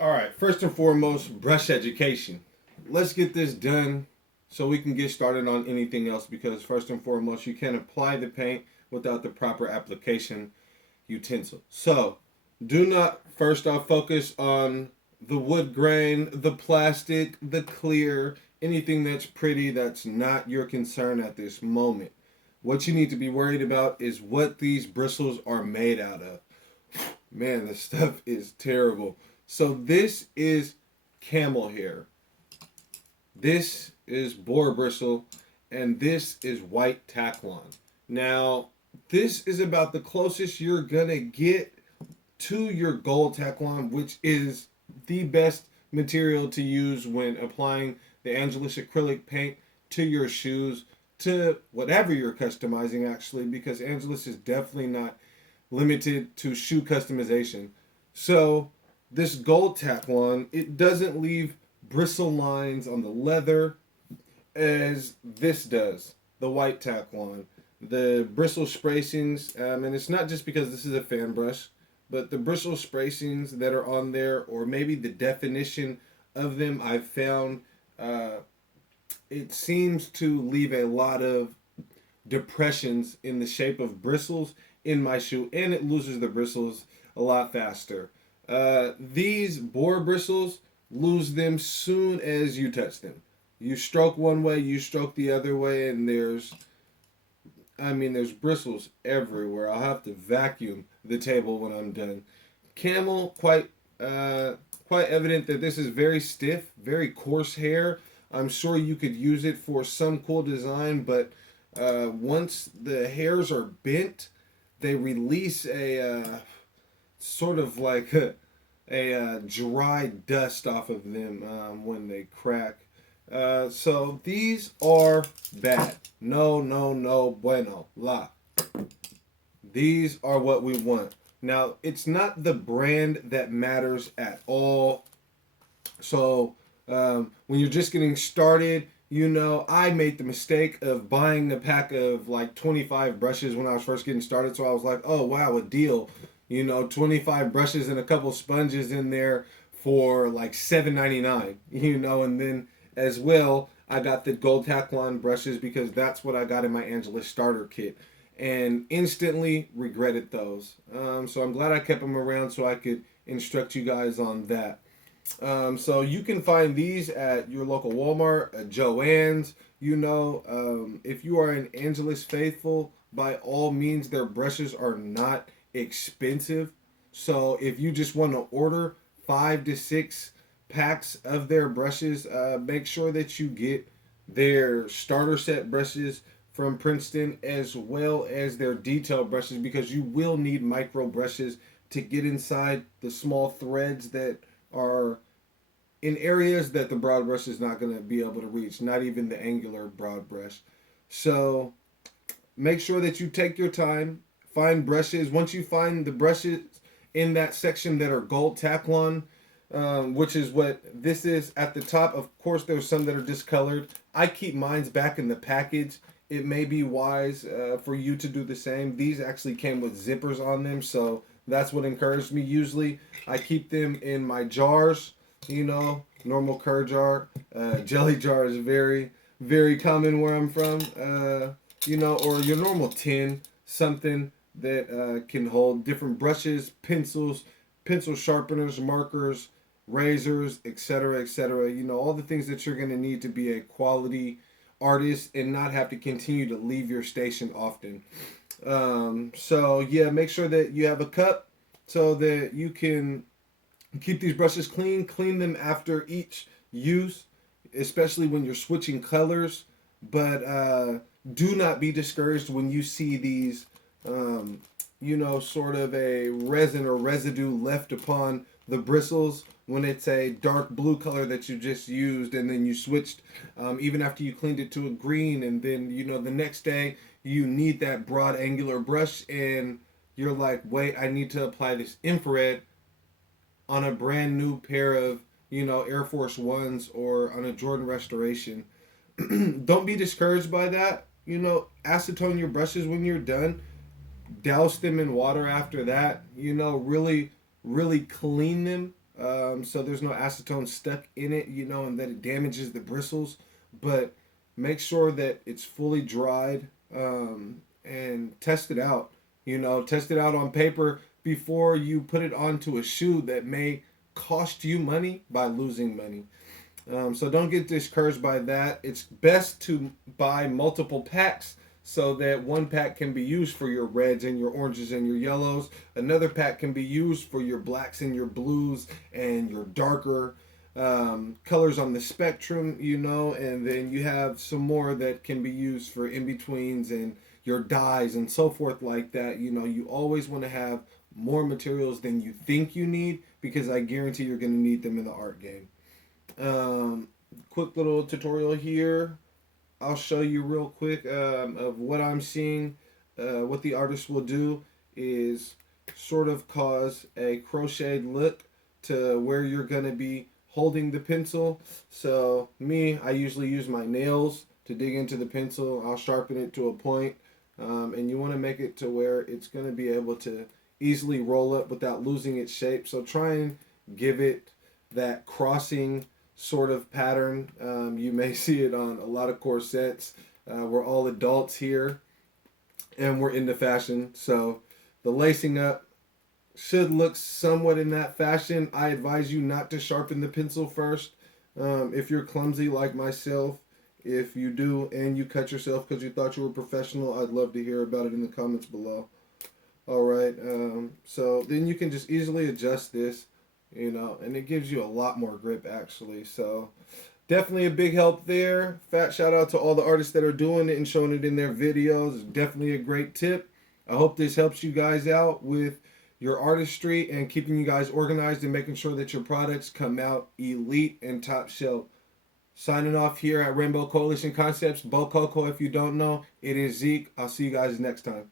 All right, first and foremost, brush education. Let's get this done so we can get started on anything else because, first and foremost, you can't apply the paint without the proper application utensil. So, do not first off focus on the wood grain, the plastic, the clear, anything that's pretty that's not your concern at this moment. What you need to be worried about is what these bristles are made out of. Man, this stuff is terrible. So this is camel hair. This is boar bristle, and this is white tacklon. Now, this is about the closest you're gonna get to your gold tacklon, which is the best material to use when applying the Angelus acrylic paint to your shoes, to whatever you're customizing, actually, because Angelus is definitely not limited to shoe customization. So this gold tacklon, it doesn't leave bristle lines on the leather as this does, the white tacklon. The bristle spracings, and it's not just because this is a fan brush, but the bristle spracings that are on there, or maybe the definition of them, I've found uh, it seems to leave a lot of depressions in the shape of bristles in my shoe, and it loses the bristles a lot faster. These boar bristles lose them soon as you touch them. You stroke one way, you stroke the other way, and there's bristles everywhere. I'll have to vacuum the table when I'm done. Camel, quite evident that this is very stiff, very coarse hair. I'm sure you could use it for some cool design, but once the hairs are bent, they release a sort of like a dry dust off of them when they crack. So these are bad. No, no, no, bueno, la. These are what we want. Now, it's not the brand that matters at all. So when you're just getting started, I made the mistake of buying a pack of like 25 brushes when I was first getting started. So I was like, oh, wow, a deal. 25 brushes and a couple sponges in there for like $7.99, and then as well, I got the gold Taclon brushes because that's what I got in my Angelus starter kit and instantly regretted those. So I'm glad I kept them around so I could instruct you guys on that. So you can find these at your local Walmart, at Joann's. If you are an Angelus faithful, by all means, their brushes are not expensive. So if you just want to order 5 to 6 packs of their brushes, make sure that you get their starter set brushes from Princeton as well as their detail brushes because you will need micro brushes to get inside the small threads that are in areas that the broad brush is not going to be able to reach, not even the angular broad brush. So make sure that you take your time, find brushes. Once you find the brushes in that section that are gold Taclon, which is what this is at the top. Of course, there's some that are discolored. I keep mine's back in the package. It may be wise for you to do the same. These actually came with zippers on them, so that's what encouraged me. Usually, I keep them in my jars, normal cur jar. Jelly jar is very, very common where I'm from, or your normal tin, something that can hold different brushes, pencils, pencil sharpeners, markers, razors, etc., etc. All the things that you're going to need to be a quality artist and not have to continue to leave your station often. So, yeah, make sure that you have a cup so that you can keep these brushes clean. Clean them after each use, especially when you're switching colors. But do not be discouraged when you see these sort of a resin or residue left upon the bristles when it's a dark blue color that you just used and then you switched even after you cleaned it to a green and then the next day you need that broad angular brush and you're like, wait, I need to apply this infrared on a brand new pair of Air Force Ones or on a Jordan Restoration. Don't be discouraged by that. Acetone your brushes when you're done, douse them in water after that, really, really clean them so there's no acetone stuck in it, you know, and that it damages the bristles. But make sure that it's fully dried, and test it out. You know, test it out on paper before you put it onto a shoe that may cost you money by losing money. So don't get discouraged by that. It's best to buy multiple packs so that one pack can be used for your reds and your oranges and your yellows. Another pack can be used for your blacks and your blues and your darker colors on the spectrum, you know, and then you have some more that can be used for in betweens and your dyes and so forth like that. You know, you always want to have more materials than you think you need because I guarantee you're going to need them in the art game. Um, Quick little tutorial here. I'll show you real quick of what I'm seeing. What the artist will do is sort of cause a crocheted look to where you're going to be holding the pencil. So me, I usually use my nails to dig into the pencil. I'll sharpen it to a point, and you want to make it to where it's going to be able to easily roll up without losing its shape. So try and give it that crossing sort of pattern. You may see it on a lot of corsets. We're all adults here and we're into fashion. So the lacing up should look somewhat in that fashion. I advise you not to sharpen the pencil first. If you're clumsy like myself, if you do and you cut yourself because you thought you were professional, I'd love to hear about it in the comments below. All right. So then you can just easily adjust this, you know, and it gives you a lot more grip actually. So definitely a big help there. Fat shout out to all the artists that are doing it and showing it in their videos. It's definitely a great tip. I hope this helps you guys out with your artistry and keeping you guys organized and making sure that your products come out elite and top shelf. Signing off here at Rainbow Coalition Concepts, Bococo. If you don't know, it is Zeke. I'll see you guys next time.